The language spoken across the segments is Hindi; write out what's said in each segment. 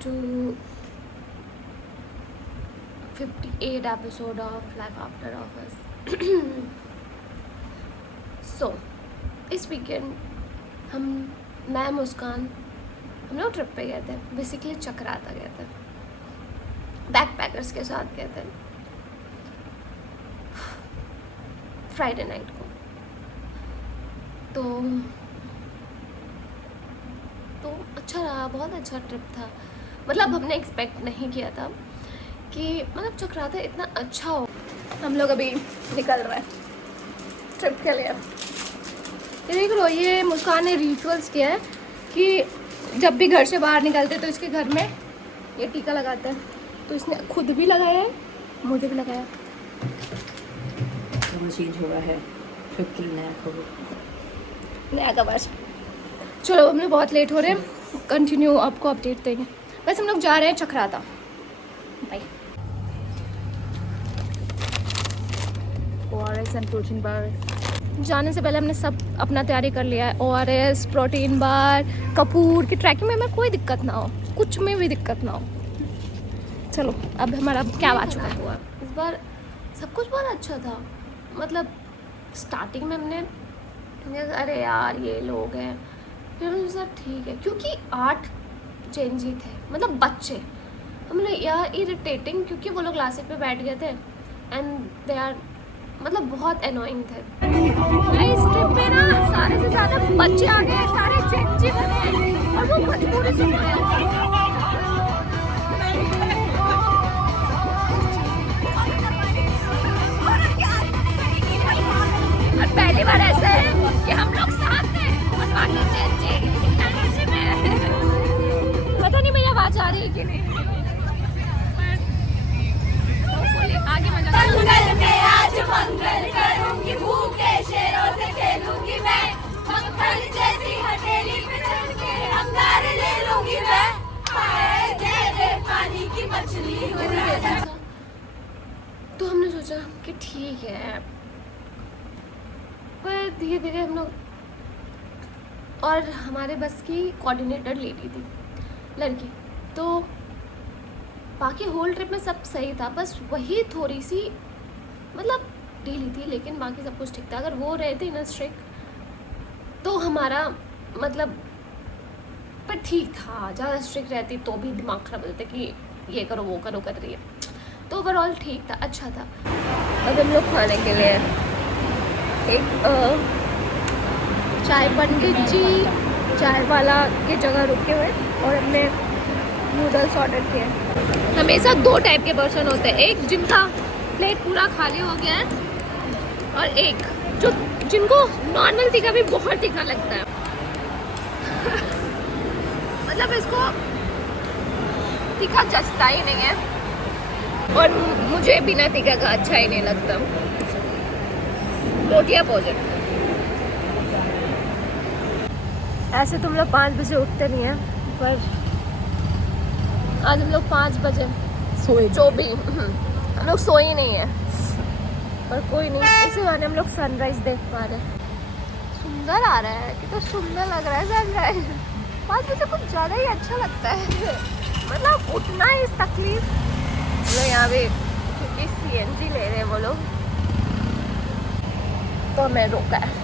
to 58 episode of Life After Office. So इस वीकेंड मैं मुस्कान हम लोग ट्रिप पे गए थे, बेसिकली चक्राता गए थे, बैकपैकर्स के साथ गए थे फ्राइडे नाइट को। तो अच्छा रहा, बहुत अच्छा ट्रिप था। मतलब हमने एक्सपेक्ट नहीं किया था कि मतलब चक्राता इतना अच्छा हो। हम लोग अभी निकल रहे हैं ट्रिप के लिए। ये देख लो, ये मुस्कान ने रिचुअल्स किया है कि जब भी घर से बाहर निकलते तो इसके घर में ये टीका लगाता है। तो इसने खुद भी लगाया है, मुझे भी लगाया। चेंज हुआ है ट्रिप के लिए नया कवर। चलो हम लोग बहुत लेट हो रहे हैं, कंटिन्यू आपको अपडेट देंगे। बस हम लोग जा रहे हैं Chakrata. Bye. ORS and protein bar. जाने से पहले हमने सब अपना तैयारी कर लिया है। ORS, प्रोटीन बार, कपूर की ट्रैकिंग में हमें कोई दिक्कत ना हो, कुछ में भी दिक्कत ना हो। चलो अब हमारा क्या आ चुका हुआ। इस बार सब कुछ बहुत अच्छा था। मतलब स्टार्टिंग में हमने अरे यार ये लोग हैं, फिर हमने सोचा ठीक है, क्योंकि 8 चेंज ही थे, मतलब बच्चे। हमने यार इरिटेटिंग, क्योंकि वो लोग क्लासेस पे बैठ गए थे एंड दे आर मतलब बहुत एनोइंग थे। इस ट्रिप पे ना सारे से ज़्यादा बच्चे आ गए, सारे चेंजी बने और वो मजबूरी से गए। पहली बार ऐसा है कि हम लोग साथ हैं और बाकी चेंजी एनर्जी में। पता नहीं मेरी आवाज आ रही है कि नहीं, आगे मंगल में आज मंगल करूंगी, भूखे शेरों से खेलूंगी मैं, मक्खन जैसी हथेली पे चढ़ के अंगार ले लूंगी मैं, पानी की मछली हो राजा। तो हमने सोचा कि ठीक है, पर धीरे धीरे हम लोग, और हमारे बस की कोऑर्डिनेटर लेडी थी, लड़की, तो बाकी होल ट्रिप में सब सही था, बस वही थोड़ी सी मतलब ढीली थी, लेकिन बाकी सब कुछ ठीक था। अगर वो रहे थे ना स्ट्रिक्ट तो हमारा मतलब, पर ठीक था। ज़्यादा स्ट्रिक्ट रहती तो भी दिमाग खराब होता कि ये करो वो करो कर रही है। तो ओवरऑल ठीक था, अच्छा था। अब हम लोग खाने के लिए एक चाय पंडित जी चाय वाला की जगह रुके हुए और हमने नूडल्स ऑर्डर किए। हमेशा 2 टाइप के पर्सन होते हैं, एक जिनका प्लेट पूरा खाली हो गया है और एक जिनको नॉर्मल तीखा भी बहुत तीखा लगता है। मतलब इसको तीखा जचता ही नहीं है और मुझे बिना तीखा का अच्छा ही नहीं लगता। रोटियां भोजन। ऐसे तुम लोग 5 बजे उठते नहीं हैं, पर आज हम लोग 5 बजे सोए, जो भी हम लोग सोए नहीं है, पर कोई नहीं, इसी बहाने हम लोग सनराइज देख पा रहे हैं। सुंदर आ रहा है, कितना तो सुंदर लग रहा है सनराइज। 5 बजे कुछ ज़्यादा ही अच्छा लगता है। मतलब उठना ही तकलीफ। लोग यहाँ पे क्योंकि CNG ले रहे हैं वो लोग, तो मैं रोका है।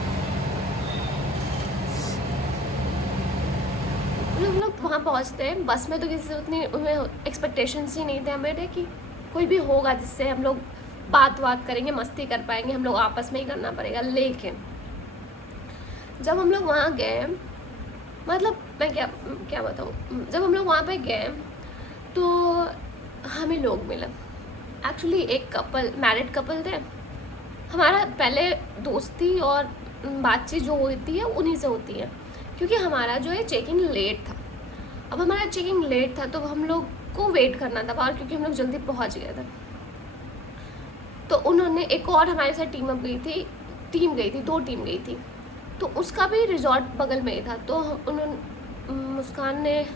हम लोग वहाँ पहुँचते हैं बस में, तो किसी से उतनी एक्सपेक्टेशंस ही नहीं थे मेरे कि कोई भी होगा जिससे हम लोग बात करेंगे, मस्ती कर पाएंगे, हम लोग आपस में ही करना पड़ेगा। लेकिन जब हम लोग वहाँ गए, मतलब मैं क्या बताऊँ, जब हम लोग वहाँ पे गए तो हमें लोग मिले। एक्चुअली एक कपल, मैरिड कपल थे। हमारा पहले दोस्ती और बातचीत जो होती है उन्हीं से होती है, क्योंकि हमारा जो है चेक इन लेट था। अब हमारा चेक इन लेट था तो हम लोग को वेट करना था बाहर, क्योंकि हम लोग जल्दी पहुंच गए थे। तो उन्होंने एक और हमारे साथ टीम गई थी, 2 टीम गई थी, तो उसका भी रिजॉर्ट बगल में ही था। तो उन्होंने, मुस्कान ने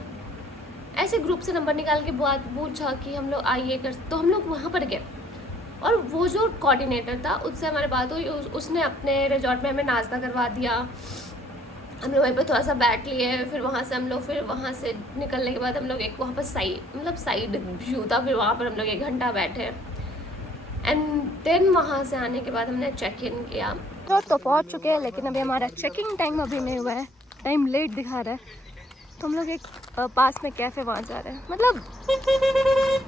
ऐसे ग्रुप से नंबर निकाल के बात पूछा कि हम लोग आइए कर, तो हम लोग वहाँ पर गए और वो जो कोऑर्डिनेटर था उससे हमारी बात हुई। उसने अपने रिजॉर्ट में हमें नाश्ता करवा दिया, हम लोग वहीं पर थोड़ा सा बैठ लिए, फिर वहाँ से हम लोग फिर वहाँ से निकलने के बाद हम लोग एक वहाँ पर साइड व्यू था, फिर वहाँ पर हम लोग 1 घंटा बैठे एंड देन वहाँ से आने के बाद हमने चेक इन किया। तो पहुँच चुके हैं, लेकिन अभी हमारा चेकिंग टाइम अभी नहीं हुआ है, टाइम लेट दिखा रहा है। तो हम लोग एक पास में कैफ़े वहाँ जा रहे हैं। मतलब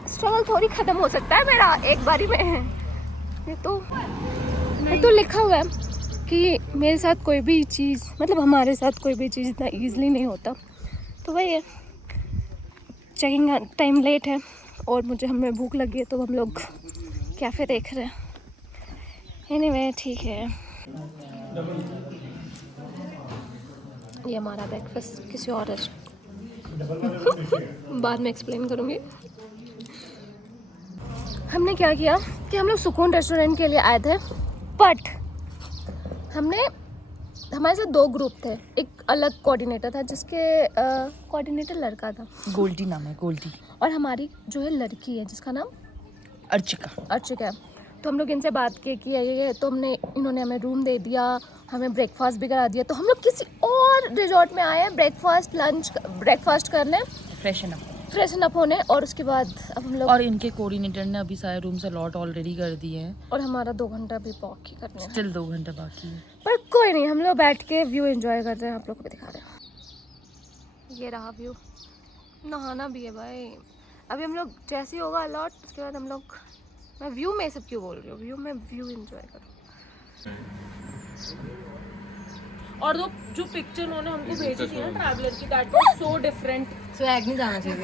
स्ट्रगल थोड़ी ख़त्म हो सकता है मेरा एक बारी में। ये तो लिखा हुआ है कि मेरे साथ कोई भी चीज़, मतलब हमारे साथ कोई भी चीज़ इतना ईजिली नहीं होता। तो वही है, चेकिंग टाइम लेट है और हमें भूख लगी है, तो हम लोग कैफ़े देख रहे हैं। एनीवे ठीक है, ये हमारा ब्रेकफास्ट किसी और बाद में एक्सप्लेन करूँगी। हमने क्या किया कि हम लोग सुकून रेस्टोरेंट के लिए आए थे, बट हमारे साथ 2 ग्रुप थे। एक अलग कोऑर्डिनेटर था, जिसके कोऑर्डिनेटर लड़का था, गोल्डी नाम है, गोल्डी। और हमारी जो है लड़की है जिसका नाम अर्चिका है। तो हम लोग इनसे बात की कि ये तो इन्होंने हमें रूम दे दिया, हमें ब्रेकफास्ट भी करा दिया। तो हम लोग किसी और रिजॉर्ट में आए हैं ब्रेकफास्ट करने, फ्रेशन अप होने, और उसके बाद अब हम लोग, और इनके कोऑर्डिनेटर ने अभी सारे रूम से लॉट ऑलरेडी कर दिए हैं और हमारा 2 घंटा भी बाकी करने हैं। स्टिल 2 घंटा बाकी है, पर कोई नहीं, हम लोग बैठ के व्यू एंजॉय कर रहे हैं, आप लोग को भी दिखा रहे हैं। ये रहा व्यू, नहाना भी है भाई। अभी हम लोग जैसे ही होगा अलॉट, उसके बाद हम लोग, मैं व्यू में सब क्यों बोल रही हूँ, व्यू एंजॉय करूँ। और जो पिक्चर उन्होंने हमको भेजी थी ना ट्रैवलर की, that was so different. Swag नहीं जाना चाहिए।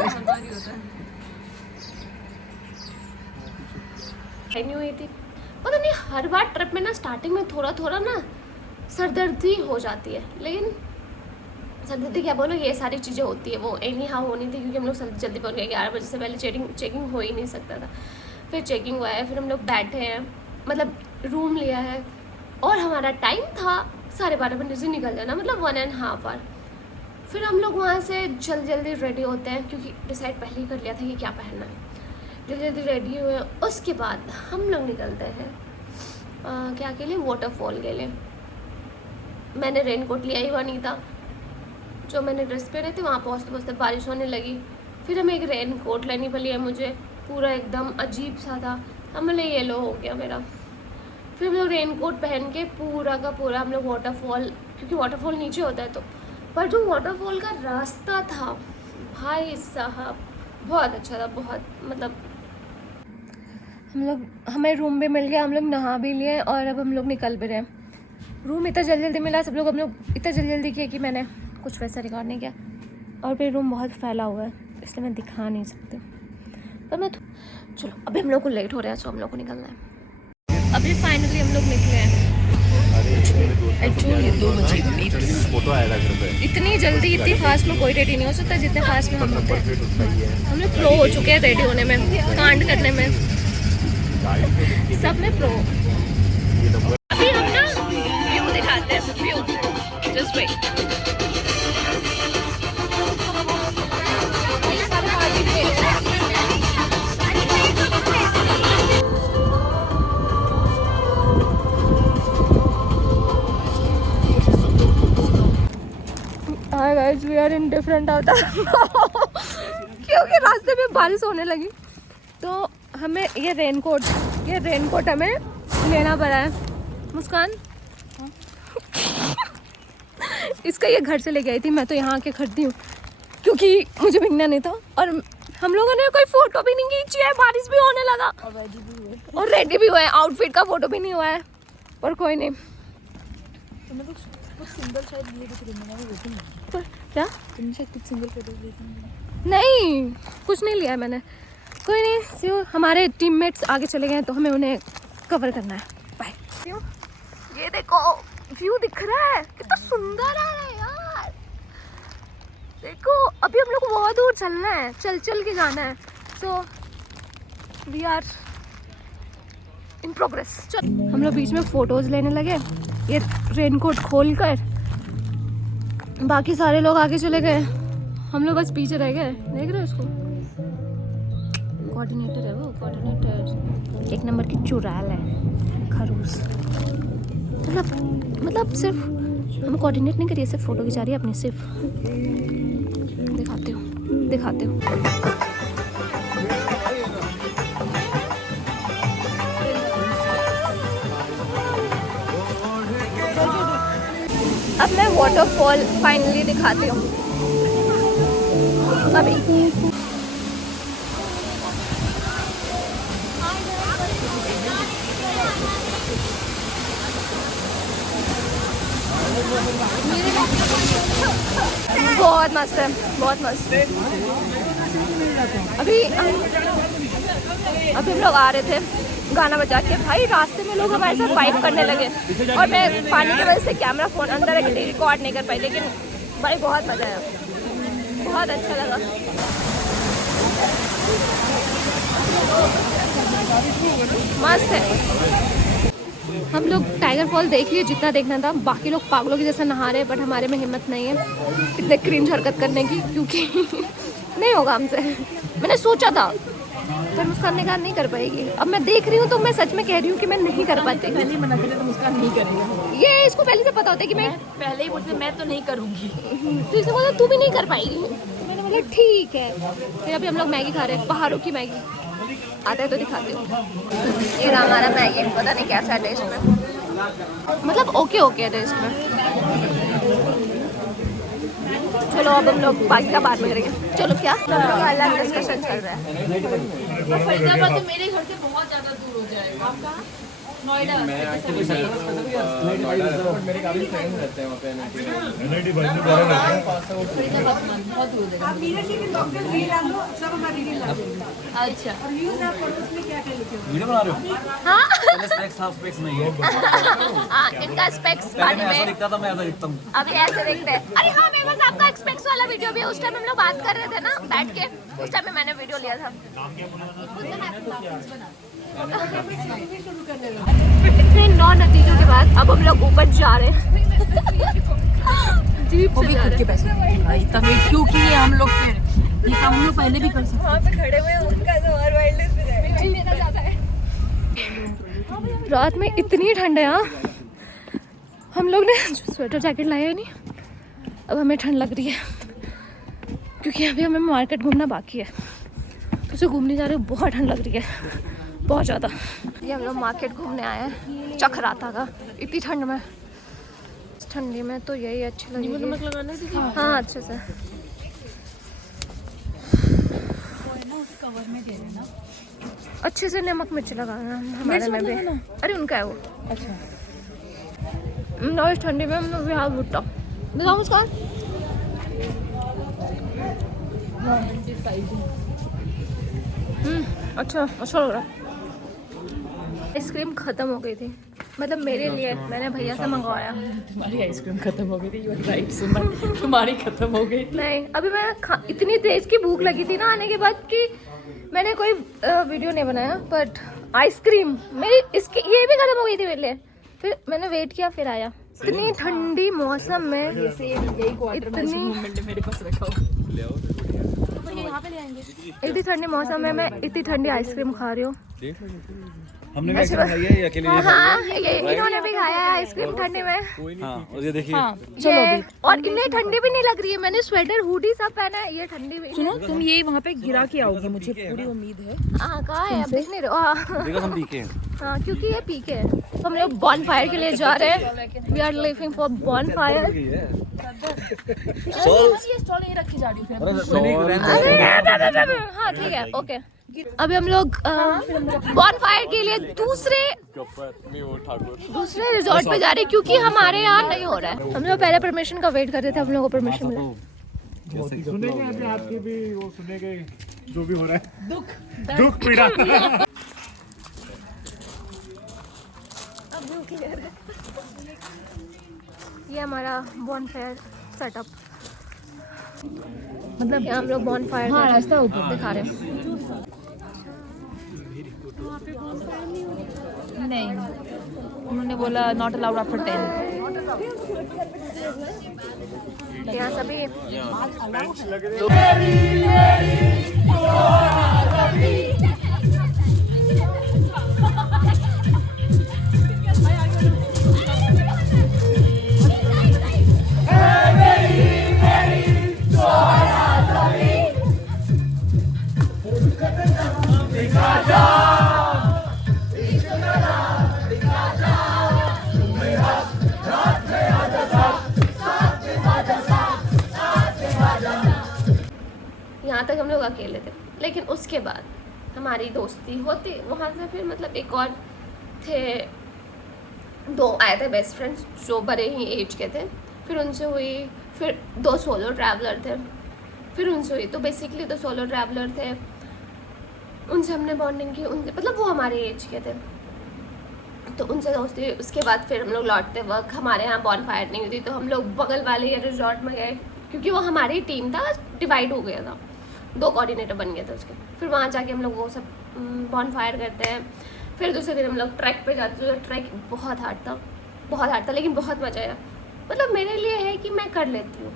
नहीं हुई थी, पता नहीं हर बार ट्रिप में ना स्टार्टिंग में थोड़ा ना सरदर्दी हो जाती है, लेकिन सरदर्दी क्या बोलो, ये सारी चीज़ें होती है, वो एनी हाउ होनी थी, क्योंकि हम लोग जल्दी पहुंच गए। 11 बजे से पहले चेकिंग हो ही नहीं सकता था। फिर चेकिंग हुआ है, फिर हम लोग बैठे हैं, मतलब रूम लिया है, और हमारा टाइम था 12:30 बजे से निकल जाना, मतलब 1.5 आवर। फिर हम लोग वहाँ से जल्दी रेडी होते हैं, क्योंकि डिसाइड पहले ही कर लिया था कि क्या पहनना है। जल्दी रेडी हुए, उसके बाद हम लोग निकलते हैं क्या के लिए, वाटरफॉल के लिए। मैंने रेनकोट लिया ही हुआ नहीं था, जो मैंने ड्रेस पहने थे, वहाँ पहुँचते बारिश होने लगी। फिर हमें एक रेनकोट लेनी पड़ी है मुझे, पूरा एकदम अजीब सा था। अब मतलब येलो हो गया मेरा। फिर हम लोग रेनकोट पहन के पूरा का पूरा हम लोग वाटरफॉल, क्योंकि वाटरफॉल नीचे होता है, तो पर जो वाटरफॉल का रास्ता था भाई साहब बहुत अच्छा था, बहुत, मतलब हमें रूम भी मिल गया, हम लोग नहा भी लिए, और अब हम लोग निकल भी रहे हैं। रूम इतना जल्दी मिला, हम लोग इतना जल्दी किया कि मैंने कुछ वैसा रिकॉर्ड नहीं किया, और फिर रूम बहुत फैला हुआ है, इसलिए मैं दिखा नहीं सकती। पर चलो अभी हम लोग को लेट हो रहा है, सो हम लोग को निकलना है। अभी फाइनली हम लोग निकले हैं। इतनी जल्दी इतनी फास्ट में कोई रेडी नहीं हो सकता जितने फास्ट में हम होते हैं। हम लोग प्रो हो चुके हैं रेडी होने में, कांड करने में, सब में प्रो। अभी हम ना व्यू दिखाते हैं, view just wait. Hi guys, we are in different hotel क्योंकि रास्ते में बारिश होने लगी, तो हमें ये रेनकोट हमें लेना पड़ा है। मुस्कान इसका ये घर से लेके आई थी, मैं तो यहाँ आके खरीदी हूँ, क्योंकि मुझे भिगना नहीं था। और हम लोगों ने कोई फोटो भी नहीं खींची है, बारिश भी होने लगा, और रेडी भी हुए हैं, आउटफिट का फोटो भी नहीं हुआ है, पर कोई नहीं। कुछ सिंगल शायद लिए कुछ क्या तुमने शायद कुछ सिंगल फोटो लिए थे? नहीं, कुछ नहीं लिया मैंने। कोई नहीं, सियो हमारे टीममेट्स आगे चले गए हैं, तो हमें उन्हें कवर करना है। बाय। ये देखो व्यू दिख रहा है, कितना सुंदर है यार। देखो अभी हम लोग को बहुत दूर चलना है, चल के जाना है, so we are in progress. हम लोग बीच में फोटोज लेने लगे, ये रेनकोट खोल कर, बाकी सारे लोग आगे चले गए, हम लोग बस पीछे रह गए। देख रहे हो उसको, कोऑर्डिनेटर है वो, कोऑर्डिनेटर 1 नंबर की चुड़ैल है, खरूस। मतलब सिर्फ हम कोऑर्डिनेट नहीं करिए, सिर्फ फोटो खिंचा रही है अपनी, सिर्फ दिखाते हो। अब मैं वाटरफॉल फाइनली दिखाती हूँ अभी। बहुत मस्त है, बहुत मस्त। अभी हम लोग आ रहे थे गाना बजा के, भाई रास्ते में लोग हमारे साथ वाइब करने लगे और मैं पानी की वजह से कैमरा फ़ोन अंदर रिकॉर्ड नहीं कर पाई, लेकिन भाई बहुत मज़ा आया, बहुत अच्छा लगा। मस्त है। हम लोग टाइगर फॉल देख लिए जितना देखना था, बाकी लोग पागलों की जैसा नहा रहे हैं, बट हमारे में हिम्मत नहीं है इतने क्रिंज हरकत करने की, क्योंकि नहीं होगा हमसे। मैंने सोचा था पर मुस्कान ने कहा नहीं कर पाएगी। अब मैं देख रही हूँ तो मैं सच में कह रही हूँ कि मैं नहीं कर पाती। पहले मना करे तो मुस्कान नहीं करेगा, ये इसको पहले से पता होता है कि मैं पहले ही बोलते मैं तो नहीं करूँगी, तो इसने बोला तू भी नहीं कर पाएगी। मैंने बोला ठीक है। फिर अभी हम लोग मैगी खा रहे हैं, पहाड़ों की मैगी। आता है तो दिखाते हो। ये रहा हमारा मैगी, पता नहीं कैसा है टेस्ट में, मतलब ओके है टेस्ट में। चलो अब हम लोग बाकी का बात में करेंगे। चलो क्या अलग डिस्कशन चल रहा है। फरीदाबाद तो मेरे घर से बहुत ज़्यादा दूर हो जाएगा। आप कहाँ? नोएडा। मेरे काफी फ्रेंड्स रहते हैं वहाँ पे। बहुत दूर हो जाएगा। अच्छा, वीडियो बना रहे हो? हाँ स्पेक्स हाफ स्पेक्स नहीं है। हाँ, इनका स्पेक्स पहले मैं ऐसा दिखता था, मैं ऐसा दिखता हूँ। अभी ऐसे देखते हैं। अरे हाँ, मेरे पास आपका एक्सपेक्स वाला वीडियो भी है। उस टाइम हम लोग बात कर रहे थे ना बैठ के, उस टाइम में मैंने वीडियो लिया था। इतने 9 नतीजों के बाद अब हम लोग ऊपर जा रहे हैं। जीप वो भी खुद के पैसे भाई, तब क्यों किए हम लोग? फिर ये काम हम लोग पहले भी कर सकते। वहाँ पे खड़े हुए हैं, उनका तो और वाइल्डनेस पे जाएगा। मेरा ज्यादा है। रात में इतनी ठंड है यहाँ, हम लोग ने स्वेटर जैकेट लाया है नहीं, अब हमें ठंड लग रही है क्योंकि अभी हमें मार्केट घूमना बाकी है। उसे घूमने जा रहे हो, बहुत ठंड लग रही है, बहुत ज़्यादा। ये हम लोग मार्केट घूमने आए हैं चक्राता का। इतनी ठंड में, ठंडी में तो यही अच्छी लगेगी। नमक लगाने से हाँ अच्छे से। अच्छे से नमक मिर्च लगाना हमारे में भी। अरे उनका है वो। अच्छा, इस ठंडी में हम लोग बिहार भुट्टा बताओ मुस्कान। अच्छा लग रहा। आइसक्रीम ख़त्म हो गई थी, मतलब मेरे लिए, मैंने भैया से मंगवाया। तुम्हारी आइसक्रीम खत्म हो गई थी, यू आर राइट सुमन, तुम्हारी खत्म हो गई। नहीं, अभी मैं इतनी तेज की भूख लगी थी ना आने के बाद कि मैंने कोई वीडियो नहीं बनाया, बट आइसक्रीम मेरी इसकी ये भी खत्म हो गई थी मेरे लिए। फिर मैंने वेट किया, फिर आया। इतनी ठंडी मौसम में मेरे पास रखा हो। इतनी ठंडी मौसम में मैं इतनी ठंडी आइसक्रीम खा रही हूँ। हमने भी आइसक्रीम खाई है, ये अकेले नहीं खाई। हाँ, ये इन्होंने भी खाया है आइसक्रीम ठंडी में। हाँ, और ये देखिए। हाँ, चलो अभी। और इन्हें ठंडी भी नहीं लग रही है, मैंने स्वेटर हुडी सब पहना है, ये ठंडी भी। सुनो, तुम ये वहाँ पे गिरा के आओगे, मुझे पूरी उम्मीद है। हाँ कहाँ है, अब दिख नहीं रहे। हाँ बिकॉज़ हम पीके हैं। हाँ, क्योंकि ये पीके है। हम लोग बॉन फायर के लिए जा रहे हैं। We are living for bonfire. ये स्टॉल यहीं रखी जा रही है। हाँ ठीक है, ओके। अभी हम लोग बॉन फायर के लिए दूसरे रिजॉर्ट पे जा रहे हैं, क्योंकि हमारे यहाँ नहीं हो रहा है। हम लोग पहले परमिशन का वेट कर रहे थे, हम लोग को परमिशन मिला। सुनेंगे आपके भी, वो सुनेंगे जो भी हो रहा है, दुख पीड़ा। ये हमारा बॉन फायर सेटअप, मतलब यहाँ हम लोग बॉन फायर रास्ता दिखा रहे हैं। नहीं, उन्होंने बोला नॉट अलाउड आफ्टर 10। यहाँ सभी लोग अकेले थे। लेकिन उसके बाद हमारी दोस्ती होती, वहाँ से फिर मतलब एक और थे, 2 आए थे बेस्ट फ्रेंड्स जो बड़े ही एज के थे, फिर उनसे हुई, फिर 2 सोलो ट्रैवलर थे, फिर उनसे हुई। तो बेसिकली 2 सोलो ट्रैवलर थे, उनसे हमने बॉन्डिंग की, उनसे मतलब वो हमारे एज के थे तो उनसे दोस्ती। उसके बाद फिर हम लोग लौटते वक्त हमारे यहाँ बॉनफायर नहीं हुई थी तो हम लोग बगल वाले रिजॉर्ट में गए, क्योंकि वो हमारी टीम था, डिवाइड हो गया था, 2 कोऑर्डिनेटर बन गए थे उसके। फिर वहाँ जाके हम लोग वो सब बॉनफायर करते हैं। फिर दूसरे दिन हम लोग ट्रैक पे जाते थे। ट्रैक बहुत हार्ड था लेकिन बहुत मज़ा आया। मतलब मेरे लिए है कि मैं कर लेती हूँ,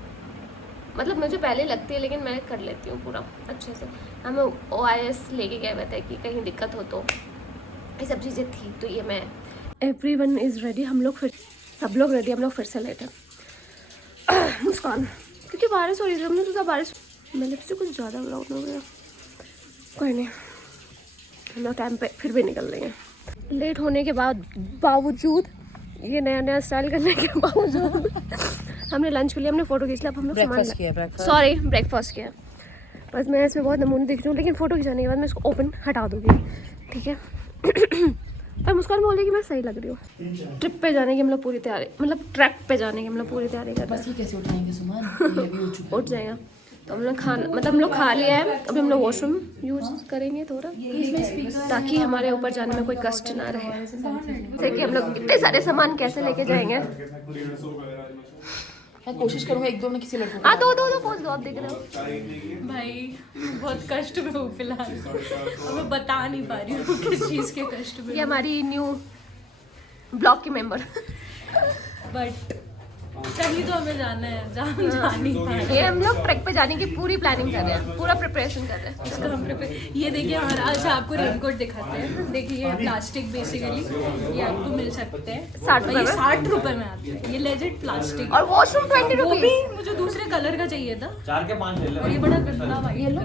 मतलब मुझे पहले लगती है लेकिन मैं कर लेती हूँ पूरा अच्छे से। हम OIS लेके गए हुए थे कि कहीं दिक्कत हो तो, ये सब चीज़ें थी। तो ये मैं एवरीवन इज़ रेडी, हम लोग फिर सब लोग रेडी, हम लोग फिर से लेट है। मुस्कान क्योंकि बारिश हो रही थी, हमने सोचा बारिश, मेरे लिपस्टिक कुछ ज़्यादा ब्राउन हो गया, कोई नहीं, हम लोग टाइम पे फिर भी निकल रहे हैं। लेट होने के बावजूद ये नया स्टाइल करने के बावजूद हमने लंच के लिए हमने फ़ोटो खींच लिया। अब हम लोग ब्रेकफास्ट किया। बस मैं इसमें बहुत नमूने दिख रही हूँ, लेकिन फ़ोटो खिंचाने के बाद मैं इसको ओपन हटा दूँगी, ठीक है। पर मुस्कान बोल रही कि मैं सही लग रही हूँ। ट्रिप पे जाने की हम लोग पूरी तैयारी, मतलब ट्रैक पे जाने की हम लोग पूरी तैयारी कर रहे हैं। कैसे उठाएंगे सुमन? उठ जाएगा। तो हम लोग हम लोग खा लिया है, अभी हम लोग वॉशरूम यूज़ करेंगे थोड़ा, ताकि हमारे ऊपर जाने में कोई कष्ट ना रहे। जैसे कि हम लोग इतने सारे सामान कैसे लेके जाएंगे। मैं कोशिश करूंगा 1-2 में किसी लड़के हाँ, दो पोज दो, आप देख रहे हो। भाई बहुत कष्ट में हूँ फिलहाल, और मैं बता नहीं पा रही हूँ किस चीज़ के कष्ट में। ये हमारी न्यू ब्लॉग की मेंबर, बट कहीं तो हमें जाना है, जा नहीं पा रहे। ये हम लोग ट्रैक पे जाने की पूरी प्लानिंग कर रहे हैं, पूरा प्रिपरेशन कर रहे हैं। इसका हम ये देखिए हमारा, आज आपको रेनकोट दिखाते हैं। देखिए ये प्लास्टिक बेसिकली, ये आपको मिल सकते हैं 60 रुपए में आते हैं, ये लेजिट प्लास्टिक। और वॉशरूम 20 वो भी रुपीज। मुझे दूसरे कलर का चाहिए था, 4 के 5 ले लो। और ये बड़ा गंदा वाइट कलर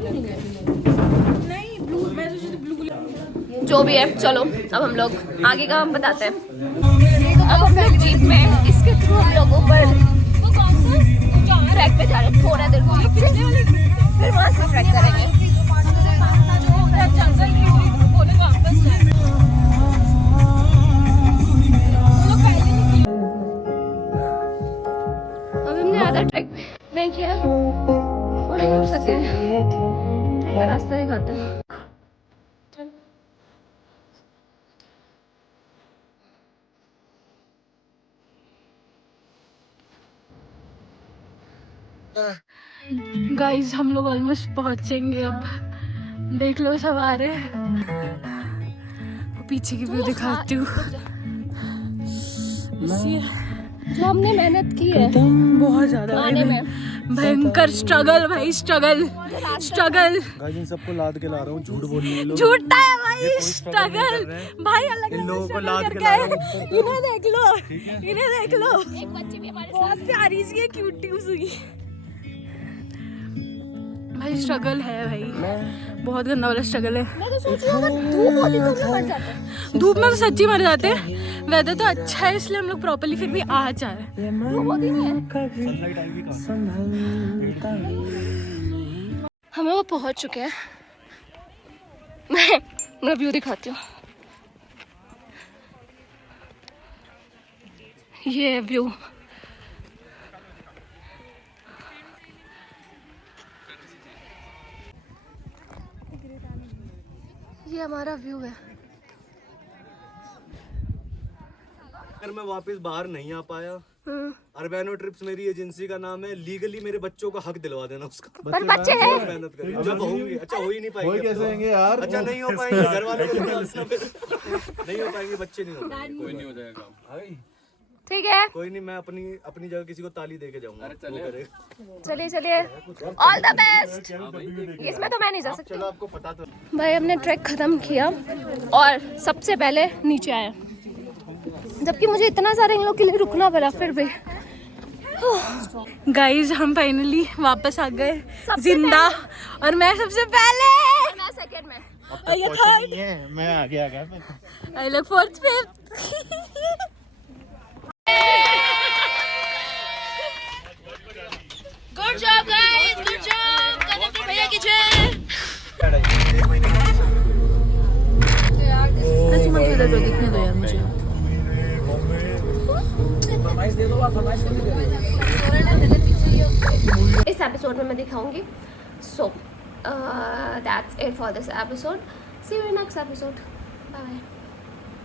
नहीं, ब्लू, मैं सोची थी ब्लू। जो भी है, चलो अब हम लोग आगे का हम बताते हैं। अब हम लोग जीप में, इसके थ्रू हम लोग ऊपर ट्रैक पे जा रहे हैं, थोड़ा देर जीप से, फिर वहाँ से ट्रैक करेंगे। अब हमने आधा ट्रैक नहीं किया, और हम सके रास्ता दिखाते हैं। गाइस हम लोग ऑलमोस्ट पहुंचेंगे अब, देख लो सब आ रहे हैं। पीछे की व्यू दिखाती हूँ, जो हमने मेहनत की है बहुत ज्यादा आने में। भयंकर स्ट्रगल भाई, स्ट्रगल। गाइस इन सबको लाद के ला रहा हूँ, झूठ बोल रहे हैं लोग। झूठा है भाई, स्ट्रगल भाई, अलग इन लोगों को लाद के करके ला रहा हूँ। इन्हें देख लो, इन्हें देख लो, एक बच्चे भी हमारे बहुत प्यारी सी है, क्यूटी सी। भाई स्ट्रगल है भाई, बहुत गंदा वाला स्ट्रगल है। मैं तो सोच रही हूँ धूप होती तो हम मर जाते। धूप में तो सच्ची मर जाते हैं। वेदर तो अच्छा है इसलिए हम लोग प्रॉपर्ली फिर भी आ जा रहे हैं। धूप होती नहीं है। सनलाइट आएगी कहाँ? हम लोग पहुँच चुके हैं। मैं व्यू दिखाती हूँ, ये व्यू। ये हमारा व्यू है। अगर मैं वापस बाहर नहीं आ पाया, अरबैनो ट्रिप्स मेरी एजेंसी का नाम है, लीगली मेरे बच्चों का हक दिलवा देना उसका। पर बच्चे हैं। मेहनत करें जब होंगे। अच्छा हो ही नहीं पाएंगे, कैसे होंगे यार? अच्छा नहीं हो पाएंगे, घर वालों को नहीं हो पाएंगे, बच्चे नहीं हो पाएंगे, कोई नहीं हो जाएगा। ठीक है, कोई नहीं, मैं अपनी जगह किसी को ताली दे के जाऊंगा। चलिए चलिए, ऑल द बेस्ट। इसमें तो मैं नहीं जा सकती। चलो आपको पता तो भाई हमने ट्रैक खत्म किया और सबसे पहले नीचे आया, जबकि मुझे इतना सारे इन लोग के लिए रुकना पड़ा, फिर भी। गाइस हम फाइनली वापस आ गए जिंदा, और मैं सबसे पहले, मैं सेकंड में, और ये थर्ड, मैं आगे आ गया। I look fourth, fifth. Good job guys, good job. Kadam भैया की जय। फरमाइश दे दो, आप फरमाइश कर दीजिए। इस एपिसोड में मैं दिखाऊंगी. So that's it for this episode. See you in next episode. Bye bye.